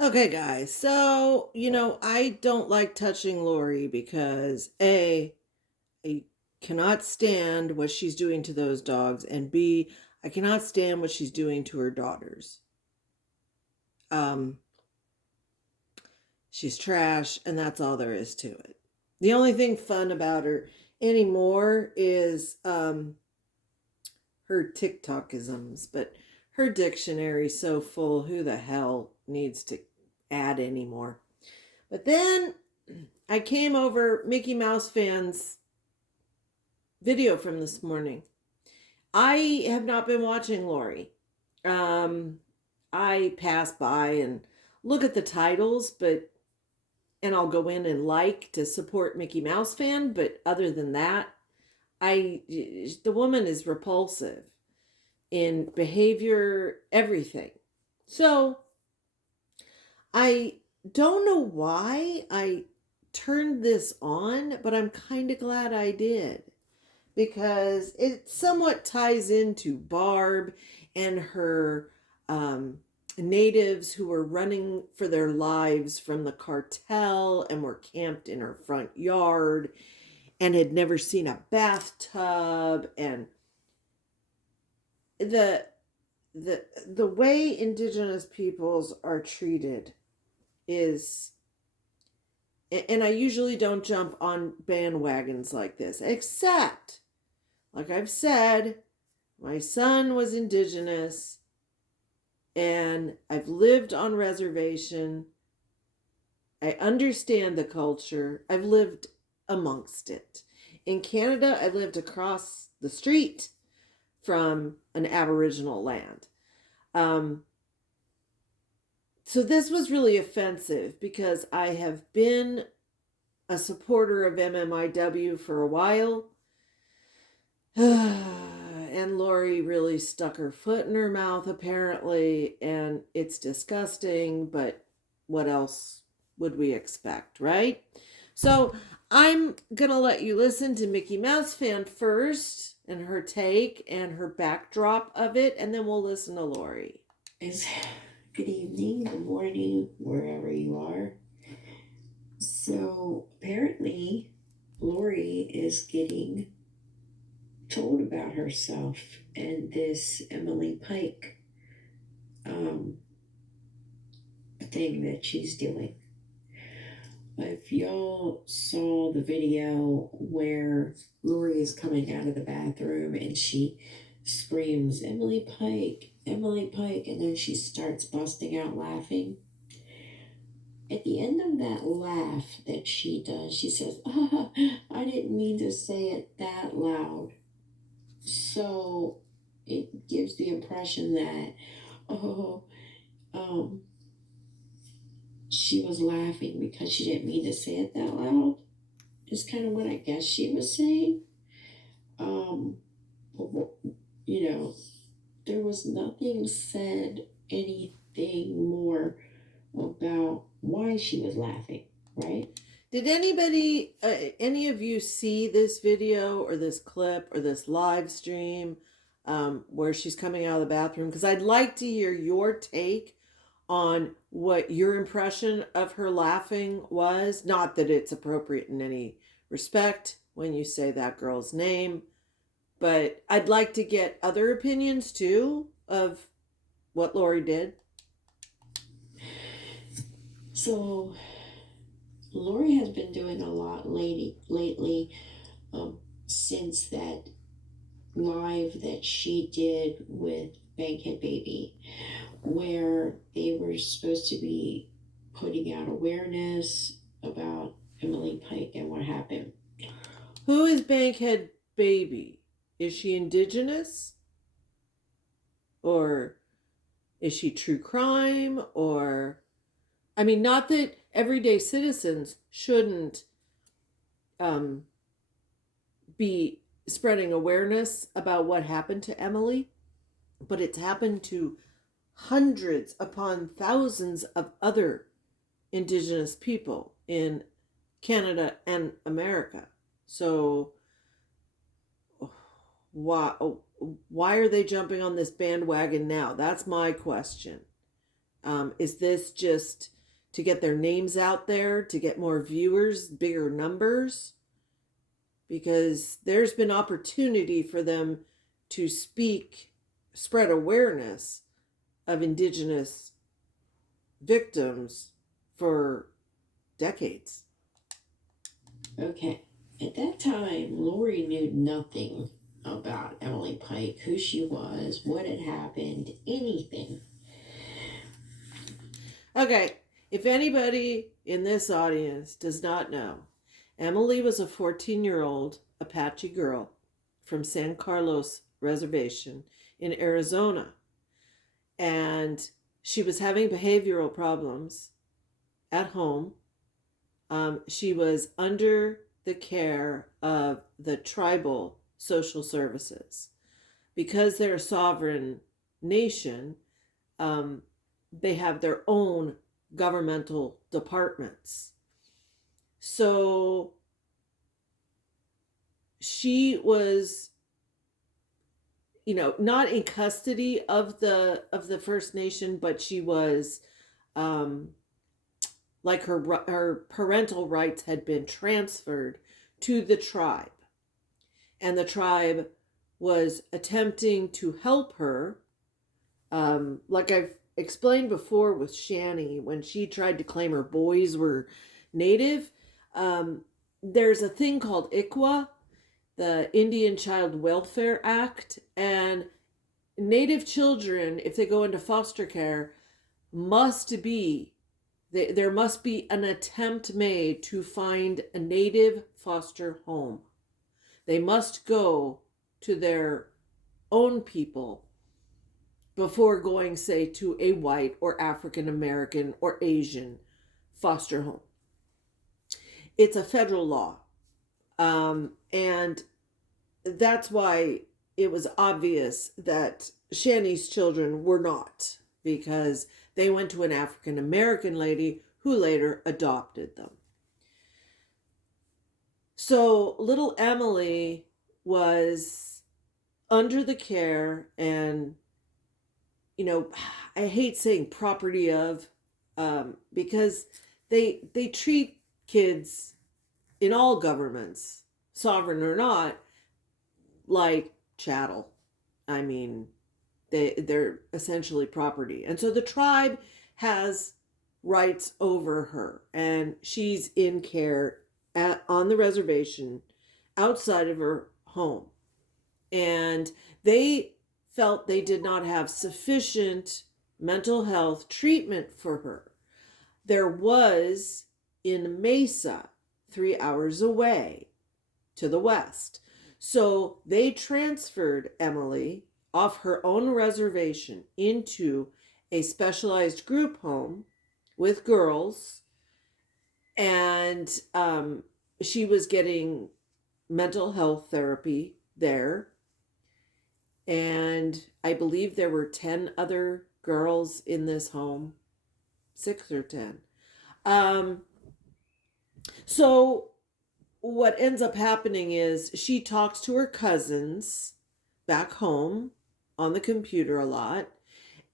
Okay, guys. So, I don't like touching Lori because I cannot stand what she's doing to those dogs, and B, I cannot stand what she's doing to her daughters. Um, she's trash, and that's all there is to it. The only thing fun about her anymore is her TikTokisms, but her dictionary's so full, who the hell needs to add anymore? But then I came over Mickey Mouse fans video from this morning. I have not been watching Lori. Um, I pass by and look at the titles, but and I'll go in and like to support Mickey Mouse fan, but other than that, I the woman is repulsive in behavior, everything. So I don't know why I turned this on, but I'm kind of glad I did because it somewhat ties into Barb and her natives who were running for their lives from the cartel and were camped in her front yard and had never seen a bathtub, and the the way indigenous peoples are treated is, and I usually don't jump on bandwagons like this, except, like I've said, my son was indigenous and I've lived on reservation. I understand the culture. I've lived amongst it. In Canada, I lived across the street from an Aboriginal land. Um, so this was really offensive because I have been a supporter of MMIW for a while. And Lori really stuck her foot in her mouth, apparently, and it's disgusting, but what else would we expect, right? So I'm gonna let you listen to Mickey Mouse Fan first and her take and her backdrop of it, and then we'll listen to Lori. Is good evening, good morning, wherever you are. So apparently, Lori is getting told about herself and this Emily Pike um, thing that she's doing. If y'all saw the video where Lori is coming out of the bathroom and she screams, Emily Pike, and then she starts busting out laughing. At the end of that laugh that she does, she says, I didn't mean to say it that loud. So it gives the impression that, oh, um, she was laughing because she didn't mean to say it that loud. Is kind of what I guess she was saying. Um, you know, there was nothing said, anything more about why she was laughing, right? Did anybody, any of you see this video or this clip or this live stream where she's coming out of the bathroom? Because I'd like to hear your take on what your impression of her laughing was. Not that it's appropriate in any respect when you say that girl's name, but I'd like to get other opinions too of what Lori did. So Lori has been doing a lot lately since that live that she did with Bankhead Baby, where they were supposed to be putting out awareness about Emily Pike and what happened. Who is Bankhead Baby? Is she indigenous? Or is she true crime? Or, I mean, not that everyday citizens shouldn't um, be spreading awareness about what happened to Emily, but it's happened to hundreds upon thousands of other indigenous people in Canada and America. So why why are they jumping on this bandwagon now? That's my question. Is this just to get their names out there, to get more viewers, bigger numbers? Because there's been opportunity for them to speak, spread awareness of Indigenous victims for decades. Okay. At that time, Lori knew nothing about Emily Pike, who she was, what had happened, anything. Okay, if anybody in this audience does not know, Emily was a 14-year-old Apache girl from San Carlos Reservation in Arizona. And she was having behavioral problems at home. She was under the care of the tribal social services. Because they're a sovereign nation, they have their own governmental departments. So she was, not in custody of the First Nation, but she was, like her parental rights had been transferred to the tribe, and the tribe was attempting to help her, like I've explained before with Shani, when she tried to claim her boys were native. There's a thing called ICWA, the Indian Child Welfare Act, and native children, if they go into foster care, there must be an attempt made to find a native foster home. They must go to their own people before going, say, to a white or African American or Asian foster home. It's a federal law. And that's why it was obvious that Shani's children were not, because they went to an African American lady who later adopted them. So little Emily was under the care and, I hate saying property of, because they treat kids in all governments, sovereign or not, like chattel. I mean, they're essentially property. And so the tribe has rights over her, and she's in care on the reservation outside of her home. And they felt they did not have sufficient mental health treatment for her. There was in Mesa, 3 hours away to the west. So they transferred Emily off her own reservation into a specialized group home with girls, and she was getting mental health therapy there. And I believe there were 10 other girls in this home, 6 or 10. So what ends up happening is she talks to her cousins back home on the computer a lot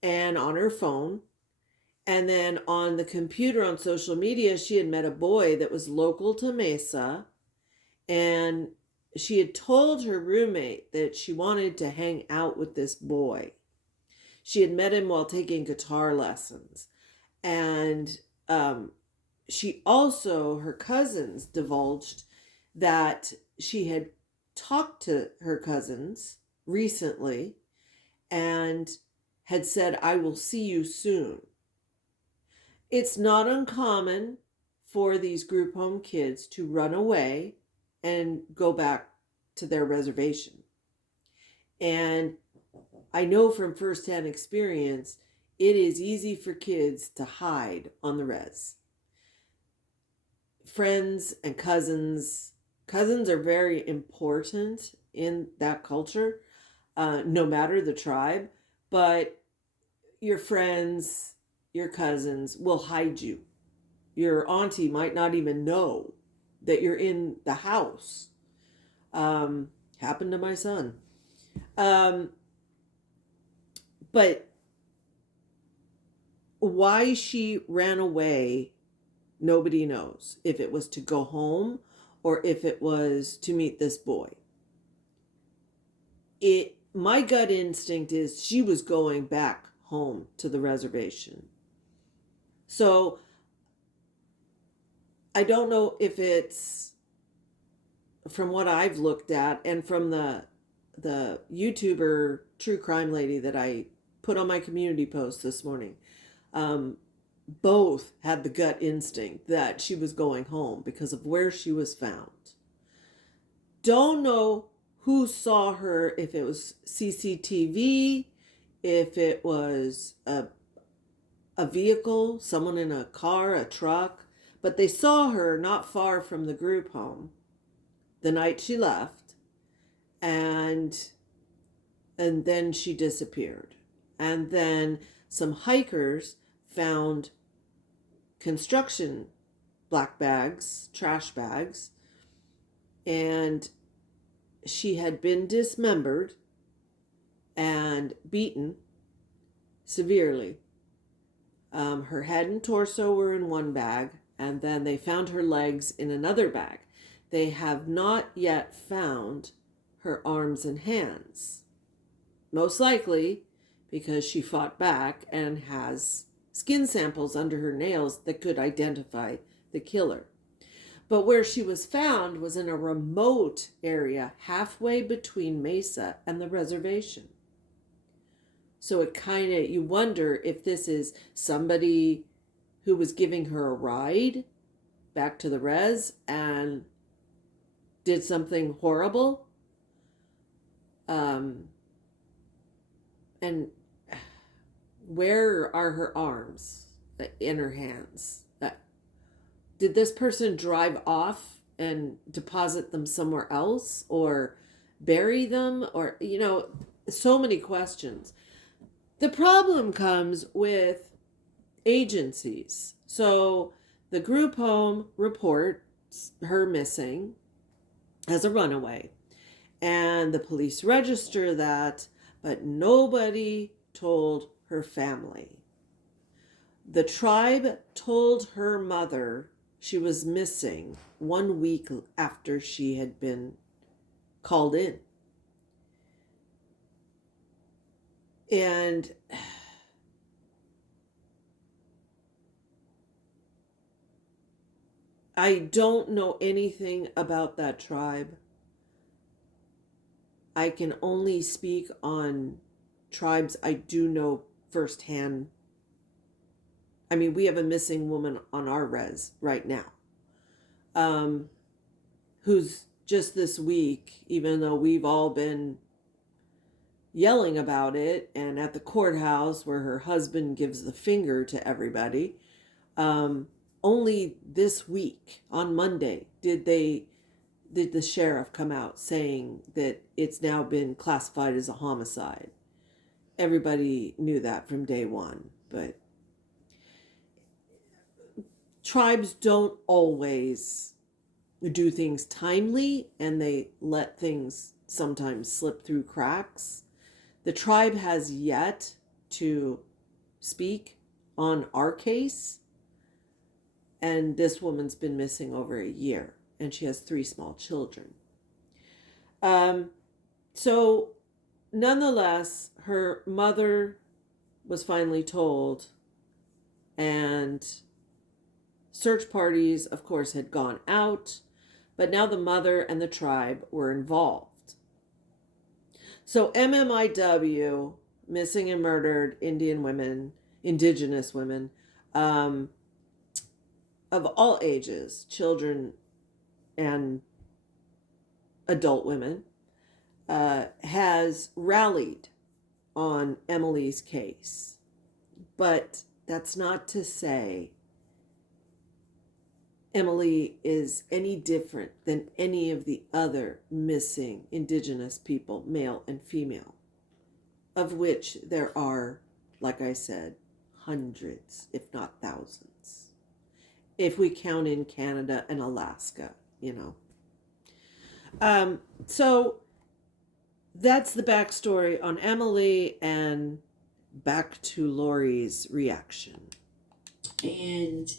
and on her phone. And then on the computer, on social media, she had met a boy that was local to Mesa, and she had told her roommate that she wanted to hang out with this boy. She had met him while taking guitar lessons. And she also, her cousins divulged that she had talked to her cousins recently and had said, "I will see you soon." It's not uncommon for these group home kids to run away and go back to their reservation. And I know from firsthand experience, it is easy for kids to hide on the res. Friends and cousins are very important in that culture, no matter the tribe, but your friends, your cousins will hide you. Your auntie might not even know that you're in the house. Happened to my son. But Why she ran away, nobody knows. If it was to go home or if it was to meet this boy. My gut instinct is she was going back home to the reservation. So I don't know if it's, from what I've looked at and from the YouTuber true crime lady that I put on my community post this morning, both had the gut instinct that she was going home because of where she was found. Don't know who saw her, if it was CCTV, if it was a vehicle, someone in a car, a truck, but they saw her not far from the group home the night she left, and then she disappeared. And then some hikers found construction black bags, trash bags, and she had been dismembered and beaten severely. Her head and torso were in one bag, and then they found her legs in another bag. They have not yet found her arms and hands. Most likely because she fought back and has skin samples under her nails that could identify the killer. But where she was found was in a remote area halfway between Mesa and the reservation. So it kind of, you wonder if this is somebody who was giving her a ride back to the res and did something horrible. And where are her arms in her hands? Did this person drive off and deposit them somewhere else or bury them? Or, so many questions. The problem comes with agencies. So the group home reports her missing as a runaway, and the police register that, but nobody told her family. The tribe told her mother she was missing 1 week after she had been called in. And I don't know anything about that tribe. I can only speak on tribes I do know firsthand. I mean, we have a missing woman on our res right now, who's just this week, even though we've all been yelling about it, and at the courthouse where her husband gives the finger to everybody, only this week on Monday did the sheriff come out saying that it's now been classified as a homicide. Everybody knew that from day one, but tribes don't always do things timely, and they let things sometimes slip through cracks. The tribe has yet to speak on our case, and this woman's been missing over a year, and she has 3 small children. So nonetheless, her mother was finally told, and search parties, of course, had gone out, but now the mother and the tribe were involved. So MMIW, missing and murdered Indian women, indigenous women, of all ages, children and adult women, has rallied on Emily's case. But that's not to say Emily is any different than any of the other missing indigenous people, male and female, of which there are, like I said, hundreds, if not thousands, if we count in Canada and Alaska, So that's the backstory on Emily, and back to Lori's reaction. And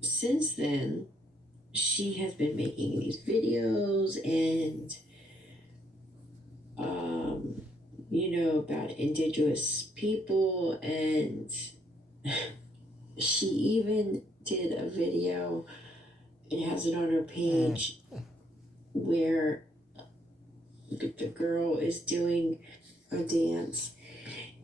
since then, she has been making these videos and, about indigenous people. And she even did a video, it has it on her page, where the girl is doing a dance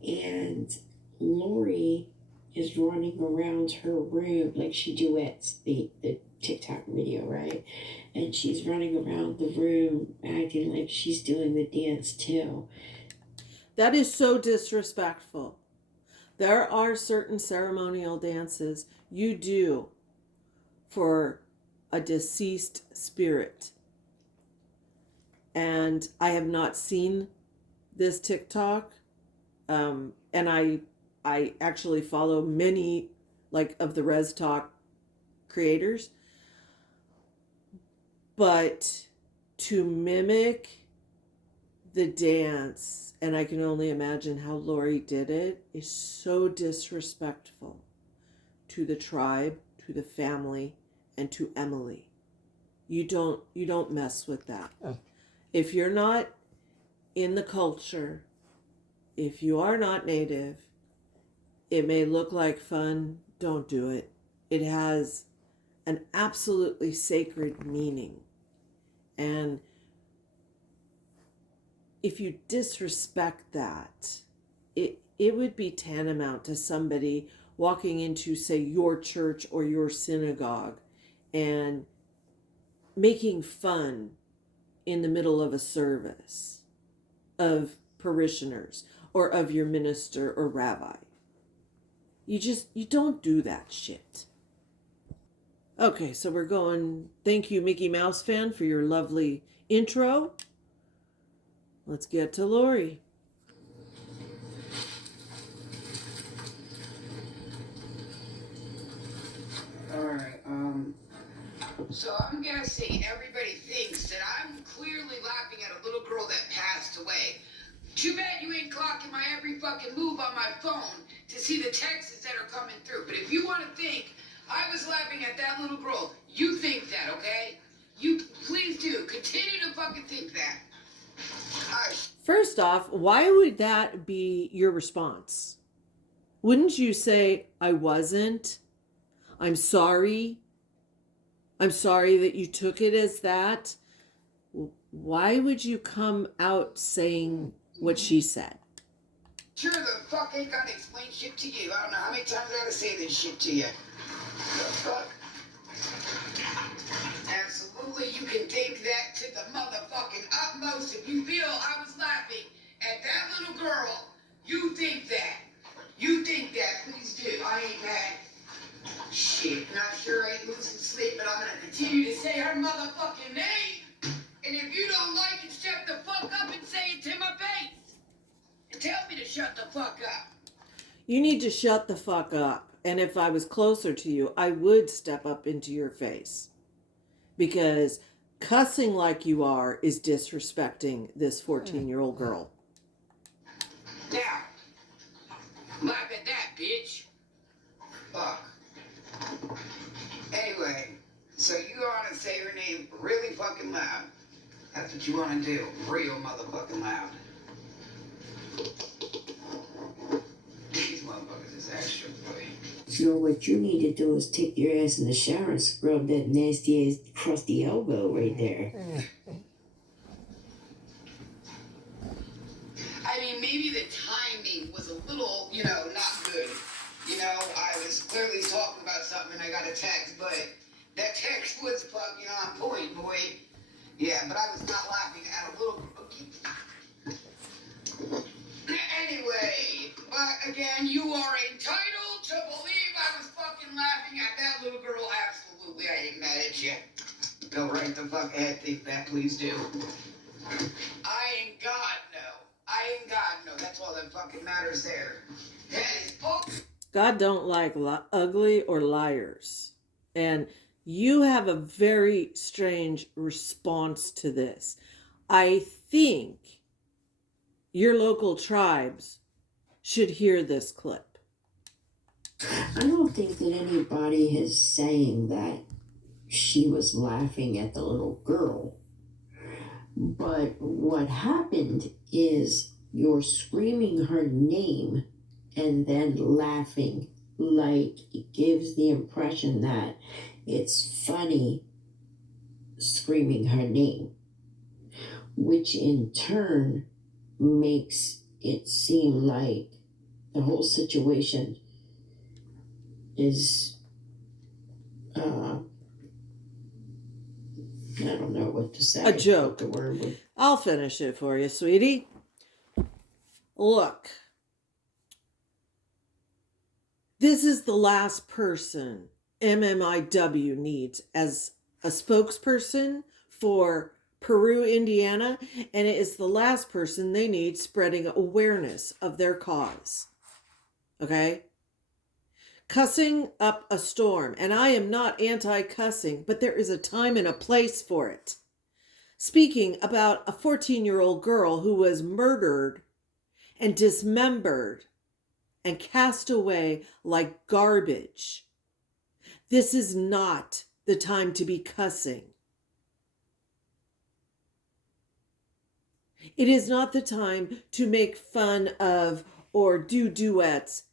and Lori is running around her room like she duets the TikTok video, right? And she's running around the room acting like she's doing the dance too. That is so disrespectful. There are certain ceremonial dances you do for a deceased spirit. And I have not seen this TikTok. And I actually follow many of the Res Talk creators. But to mimic the dance, and I can only imagine how Lori did it, is so disrespectful to the tribe, to the family, and to Emily. You don't mess with that. Oh. If you're not in the culture, if you are not native, it may look like fun. Don't do it. It has an absolutely sacred meaning. And if you disrespect that, it would be tantamount to somebody walking into, say, your church or your synagogue and making fun in the middle of a service of parishioners or of your minister or rabbi. You don't do that shit. Okay, so we're going, thank you, Mickey Mouse fan, for your lovely intro. Let's get to Lori. Alright, so I'm guessing everybody thinks that I'm clearly laughing at a little girl that passed away. Too bad you ain't clocking my every fucking move on my phone to see the texts that are coming through. But if you want to think I was laughing at that little girl, you think that, okay? You please do. Continue to fucking think that. First off, why would that be your response? Wouldn't you say, I wasn't? I'm sorry. I'm sorry that you took it as that. Why would you come out saying what she said? Sure the fuck ain't gonna explain shit to you. I don't know how many times I gotta say this shit to you. The fuck? Absolutely, you can think that to the motherfucking utmost. If you feel I was laughing at that little girl, you think that. You think that, please do. I ain't mad. Shit, not sure I ain't losing sleep, but I'm gonna continue to say her motherfucking name. And if you don't like it, shut the fuck up and say it to my face. And tell me to shut the fuck up. You need to shut the fuck up. And if I was closer to you, I would step up into your face. Because cussing like you are is disrespecting this 14-year-old girl. Now, laugh at that, bitch. Fuck. Anyway, so you want to say her name really fucking loud. That's what you want to do. Real motherfucking loud. These motherfuckers is extra, boy. So what you need to do is take your ass in the shower and scrub that nasty ass crusty elbow right there. I mean, maybe the timing was a little, not good. I was clearly talking about something and I got a text, but that text was fucking on point, boy. Yeah, but I was not laughing at a little... Anyway, but again, you are entitled to believe I was fucking laughing at that little girl. Absolutely, I ain't mad at you. Go right the fuck ahead, think that, please do. I ain't God, no. I ain't God, no. That's all that fucking matters there. That is all... God don't like ugly or liars. And you have a very strange response to this. I think your local tribes should hear this clip. I don't think that anybody is saying that she was laughing at the little girl. But what happened is you're screaming her name and then laughing. Like, it gives the impression that it's funny screaming her name, which in turn makes it seem like the whole situation is, I don't know what to say. A joke. What the word would... I'll finish it for you, sweetie. Look. This is the last person MMIW needs as a spokesperson for Peru, Indiana, and it is the last person they need spreading awareness of their cause. Okay? Cussing up a storm, and I am not anti-cussing, but there is a time and a place for it. Speaking about a 14-year-old girl who was murdered and dismembered and cast away like garbage. This is not the time to be cussing. It is not the time to make fun of or do duets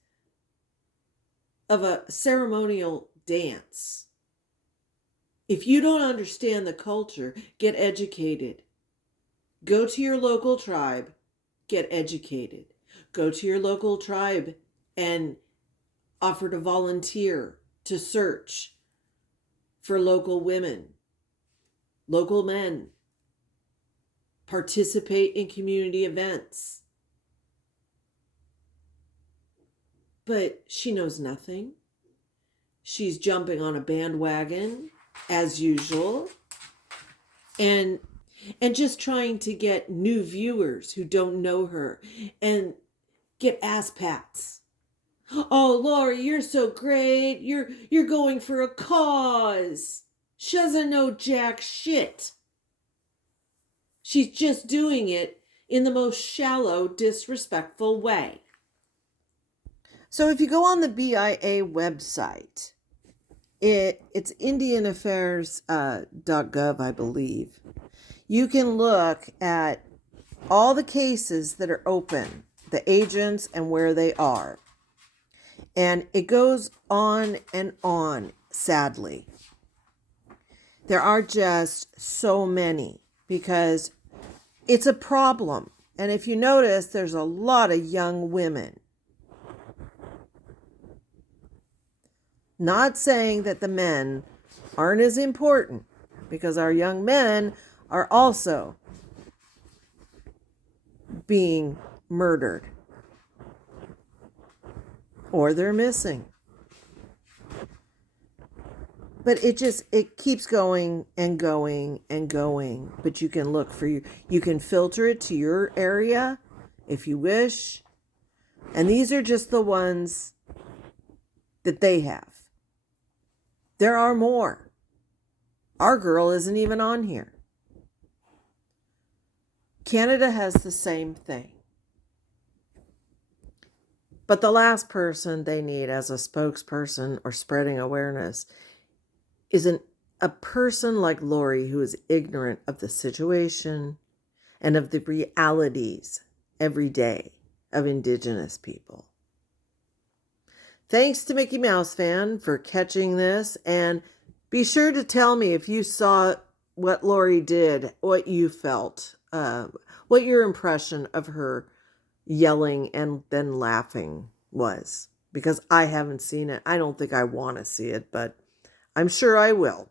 of a ceremonial dance. If you don't understand the culture, get educated. Go to your local tribe, get educated. Go to your local tribe and offer to volunteer to search for local women, local men. Participate in community events. But she knows nothing. She's jumping on a bandwagon as usual and just trying to get new viewers who don't know her and get ass pats. Oh, Lori, you're so great. You're going for a cause. She doesn't know jack shit. She's just doing it in the most shallow, disrespectful way. So if you go on the BIA website, it's indianaffairs.gov, I believe. You can look at all the cases that are open, the agents and where they are. And it goes on and on, sadly. There are just so many because it's a problem. And if you notice, there's a lot of young women. Not saying that the men aren't as important, because our young men are also being murdered or they're missing. But it keeps going and going and going. But you can look for you can filter it to your area if you wish. And these are just the ones that they have. There are more. Our girl isn't even on here. Canada has the same thing. But the last person they need as a spokesperson or spreading awareness isn't a person like Lori who is ignorant of the situation and of the realities every day of Indigenous people. Thanks to Mickey Mouse Fan for catching this, and be sure to tell me if you saw what Lori did, what you felt, what your impression of her yelling and then laughing was, because I haven't seen it. I don't think I want to see it, but I'm sure I will.